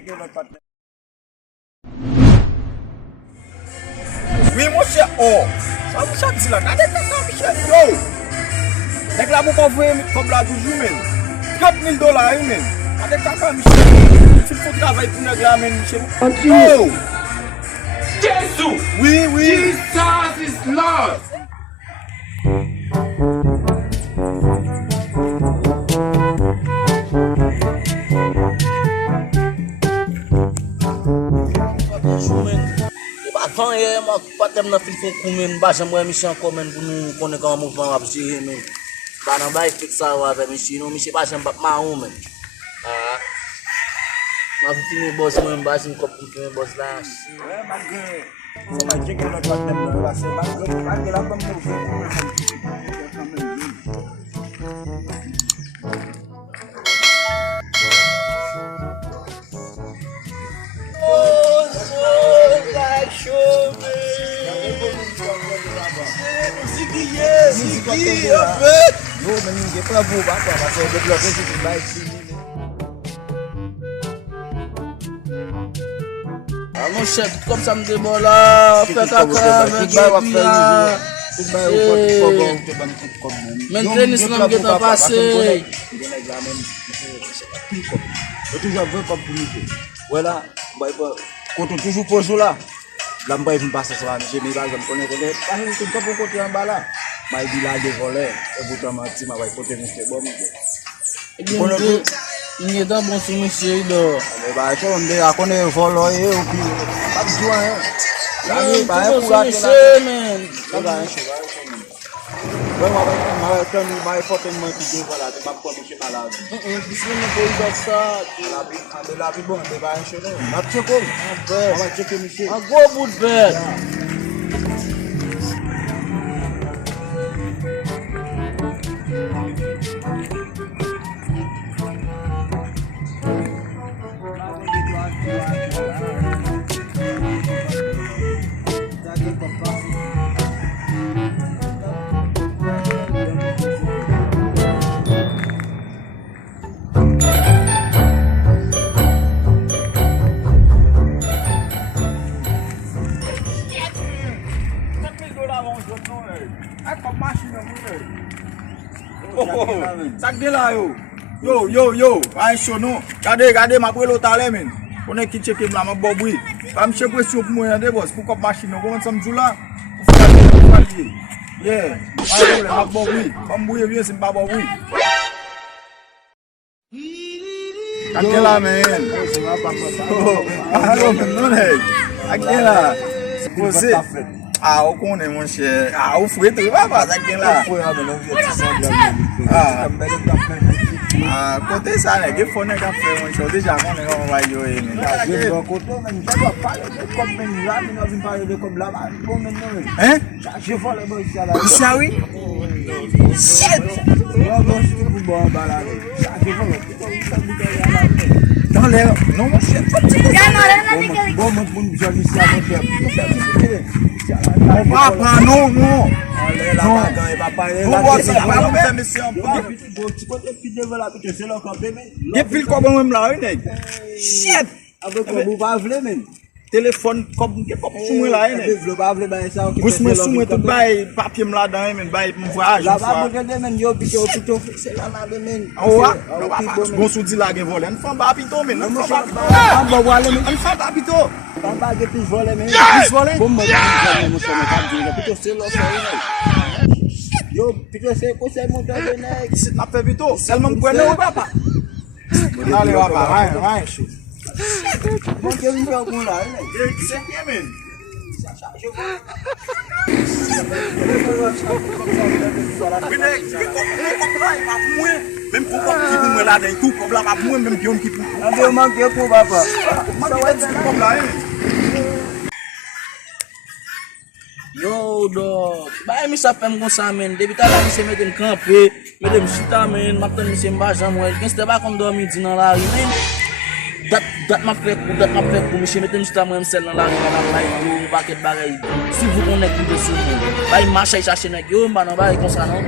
checker notre partenaire. Oui, monsieur. Oh, ça vous chante là. Regardez ça, Michel. Yo. Dès que la vous envoyez comme là toujours même. $30,000 même. Regardez ça, Michel. Tu faut travailler pour nous là, Michel. Yo. Jesus! Oui, oui. Jesus is Lord! Avant hier, moi, pas tellement fil pour combien bas, j'aimerais mission commun pour nous connaître comment mouvement va gérer mais bah non bah fixe ça avec monsieur non monsieur pas j'aime pas marron mais ah m'a fini boss moi bah c'est comme pour boss là Ouais, malgré. Ça va checker notre partenaire. Là, c'est malgré la comme Yo, men ninguém pra boba, para ser desbloqueado de baixo. ah mon chef comme ça me démole là fait caca maintenant islam qui t'a passé Je toujours veux comme communauté. Voilà, quand on toujours pose là, là je vais passer ça, j'ai mis là, je me connais pas, je ne sais pas côté en bas là. Mais il a des volets, et vous t'en menti, ma vais côté monsieur bon. il est dans bon monsieur il dort Mais bah ça on est à connaître voler et puis pas besoin hein. Là bah pour la man ouais moi quand moi faut que moi qui voilà, c'est pas pour monsieur malade. La vie bon, on va enchaîner. On va checker. On va checker monsieur. un gros bout de bête Ça que là yo, pas chaud non. Regardez ma pour l'autre là men. On est qui checker là ma bobouille. Pas me chercher pression pour moi des boss pour comme machine comment ça me joue là. Yeah. Allez ma bobouille. Comme bouille bien c'est pas bobouille. Regardez là men. Allô men non hey. Regardez là. Posé. Ah, on connaît mon cher. Ah, on fouette pas ça que là. Ah, côté ça, les faut ne pas faire mon chose déjà on va y aller. Je dois côté même ça doit parler comme même là, mais on va parler comme là, bon maintenant. Hein? Je vois le boy ça là. Ça oui. Shit. Bon balade. Je vois Dans l'air. Non mon cher. bon mon joli ça On va pas non. Non. Il va parler On va ça pas faire monsieur en bas. Tu peux te devant la petite c'est là quand même. Depuis comment même là nèg. Shit. Avec vous pas vle même. Téléphone comme sous moi là nèg. Vous pas vle ben ça. Vous me sous moi tout bail papier là dedans men bail me voyage. Là bas regarder men yo plutôt c'est là là men. Oh wa. Bon sou di la gen voler. On fait pas pito men. On fait Ah bon voilà men. on fait pas pito. Pas de plus voler men. Plus voler. Bon moi mon cher pas plutôt c'est là ça. Yo plutôt c'est quoi c'est mon gars nèg. C'est n'a fait pito. Seulement me connaît ou papa. Allez papa, ouais. Bon que vous faire con là nèg. C'est bien men. Même pour qui pour moi là dans tout comme là pas moi même pion qui pour. On veut manquer pour papa. Ça va être comme là. yo dog bah mi ça fait comme ça men depuis ta là monsieur mettre camper mettre chita men maintenant monsieur m'bajam moi c'était pas comme dormir dit dans la rue men dat m'a fait pour monsieur mettre chita moi seul dans la rue là yo paquet bagaille si vous connaissez plus de sous bah il marche chercher nèg yo bah non bah comme ça non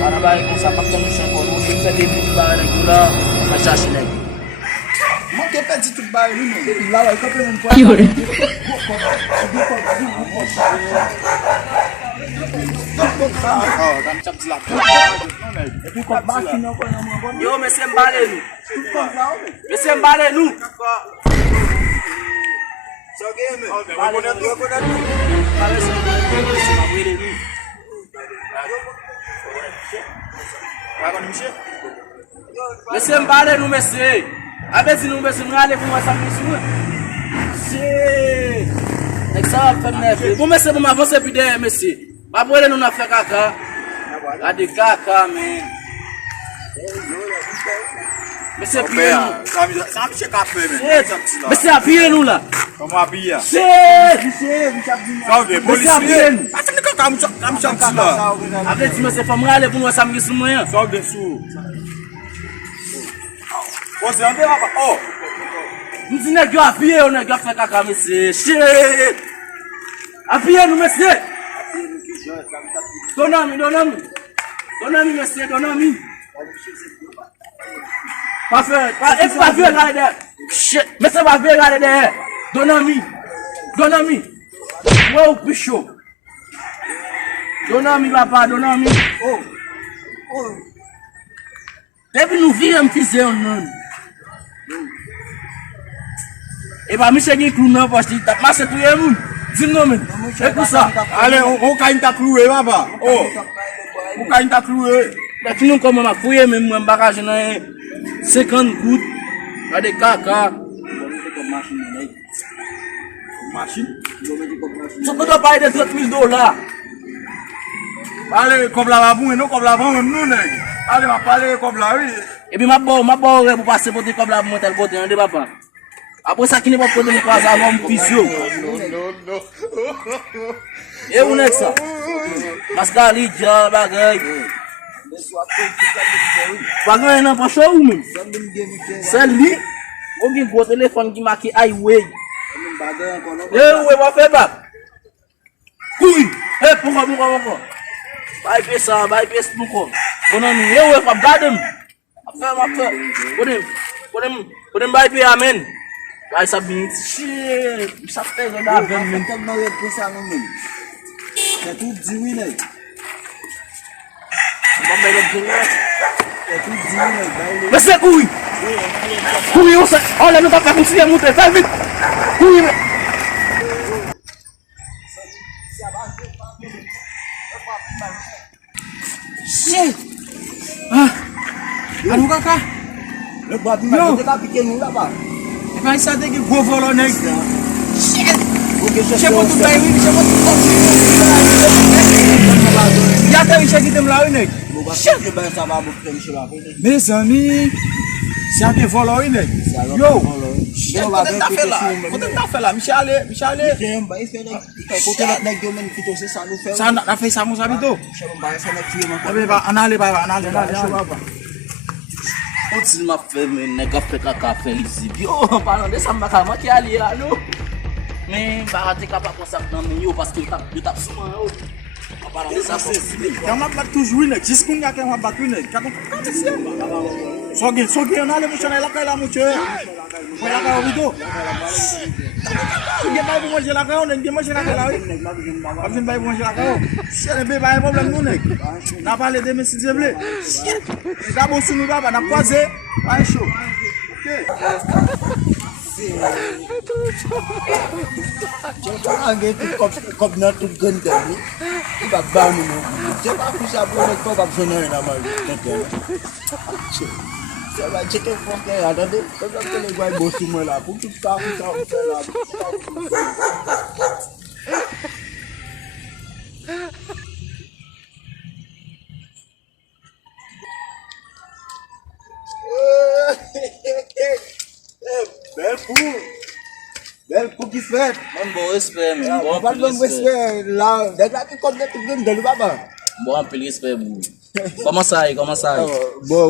bah bah comme ça pas comme monsieur encore on fait des petits bagaille là va chercher nèg Moi Ok, petit tout bas, lui, mais. Là, il peut même pas. Et puis, comme machine, on connaît moins. Yo, monsieur Mbale nou. Monsieur Mbale nou. Monsieur Mbale nou, monsieur. Abe di nou, monsieur, mwen ale pou mwen samdi sou. Monsieur. Nek sa wap fèm nefè. Bon, monsieur, pou mwen avanse pi deyè, monsieur. Pa pou ele nou na fè kaka. Ade kaka, men. Monsieur, piye nou. Ça me chèque à faire, mais. Monsieur, appuye nou la. Comment habiller? Monsieur. Ça veut Monsieur, appuye nou. Attends, quand je suis là. Abe di, monsieur, fèm mwen ale pou mwen samdi sou mwen. Ça veut sous. Oh, c'est un peu avant. Oh. Mwen di nèk yo appuye ou nèk yo fè kaka, monsieur. Shit. Appuye nou, monsieur. Donami, monsieur, donami. Pa fè, pa fè gade de. Shit, monsieur pa fè gade de. Donami. Wow, picho. Donami, papa, donami. Oh. Depi nou vire mfize yon nan. E pa mi chegi klou nan posti, tap mase touye moun. Zin nou men, e pou sa. Allez, on gagne ta cloué, papa. Oh. On gagne ta cloué. Dek nou koman ma fouye men mwen bagaj nan 50 gout. Gade kaka. Machine? So koto paye de $30,000. Allez, comme la babou, non, comme la babou, nous, nèg. Allez, ma parler comme la, oui. E pi ma bo re pou pase pote kob la pou mwen tel pote, an de papa. Apre sa ki ne pa pote mwen kwa sa avon mpisyo. E ou nek sa? Maska li dja bagay. Bagay nan pa show ou men? Sel li? Ou gen gwo telefon ki maki highway. E ou e wap e bak? Kouy! E pou kon. Baype sa, baype spouko. Konan mi, e ou e fap gadem. Afè. Konem baype amen. Bay sa binit. Shit. Misa fè zon da ven men. Comme nous, il ça nous même. C'est tout dit oui, là. C'est tout dit oui, Mè se kouy. Kouy ou se. On lè nou ta fè koun siye moutè. Fè vit. Kouy mè. Shit. Anou kaka? Le bois du mal, c'est piqué nous là-bas. E pa isa te ki gwo volo nèg. C'est Chepo tout bay, chepo tout. Ya te riche ki tem la ou nèg. Je ben ça va beaucoup monsieur là. Mes amis, si a gen volo ou nèg. Yo. Kote ta fè la, Michel ale. J'aime pas faire des côté là nèg yo men plutôt c'est ça nous faire. Sa na fè sa mou sabito. J'aime pas faire des films. Ebe ba anale ba anale. O ti ma fè men, nèg a fè kaka fè lizib. Yo, panan de sa mbaka maki ali ya nou. Men, baka te kapa konsak nan men yo, paske yo tap souman yo. Panan de sa posibè. Kan ma bat toujou nèg, jiskoun ga ken ma bat nèg. Kan te siye. Soge anale mou chanay la kay la mou chè. Mwen la kay obito. Gen bay pou manje la kay nèg, gen manje la kay la oui. Abjen bay pou manje la kay. Chè be bay problème nou nèg. Na parler de mes si blé. E ga bon sou nou baba na croiser, ay chaud. Comme notre gun de lui, il va battre nous. C'est pas pour ça pour les pas besoin de la main. Ça va checker pour que attendez, comme ça les gars bossent moi là pour tout ça là. Belle pour qui fait. Mwen bon respect men, On va le respect là, dès là qui comme notre gun de lui baba. Bon ampil respect bou. Koman sa yi? Bon,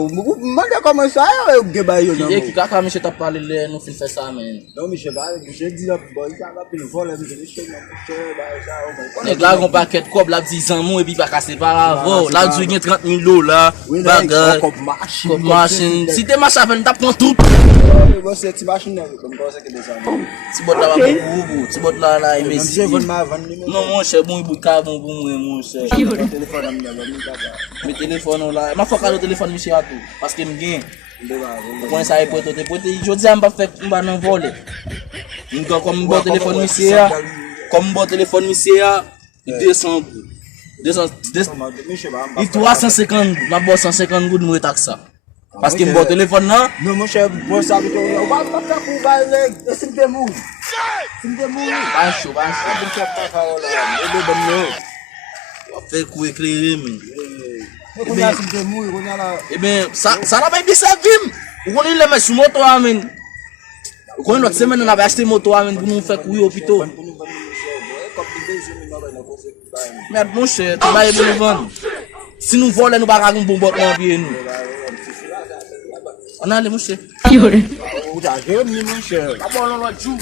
demande comment ça est ba yo Ki ki kaka mi tap pale le nou fin fè sa men. Non, monsieur ba, je dis là boy, ça va plus voler de chez moi, ça. Nèg la gon paket kob la 10 ans moun e pi pa kase par avon. La djou gen $30,000 la. Bagay. Comme machine. Kob machine. Si te mach aven tap pran tout. Você te baixa não, como você que desenha. Ti bot la ba pou, ti bot la eme Monsieur si. von Mavan ni Non mon cher, bon ibu ka bon pou mwen mon cher. téléphone am na ni papa. Me telefon la, ma fok alo telefon mi si atou. Paske m gen. Kon sa e pote, jodi an ba fek m ba nan vole. M kon kom m bo telefon mi si ya, kom m bo telefon mi si ya, 200 I 350 la bo 150 goud mwen tak sa. Paske m bo telefon nan, Non mon cher, bon ça que tu va pas pour bailler, c'est des mou. C'est des mou. ban chou. Bon ça pas là. Et de bon Fè kou eklere men. on a c'est des mou, on a la E ben, sa la bay bisevim. Ou konen le men sou moto a men. Ou konen lot semen nan ave achete moto a men pou nou fè kou yo pito. Merde mon chè, te baye bon nou van. Si nou vole nou baka goun bon bot nan biye nou. An ale mon chè. ou da jeune ni mon cher. A bon lon lot jou.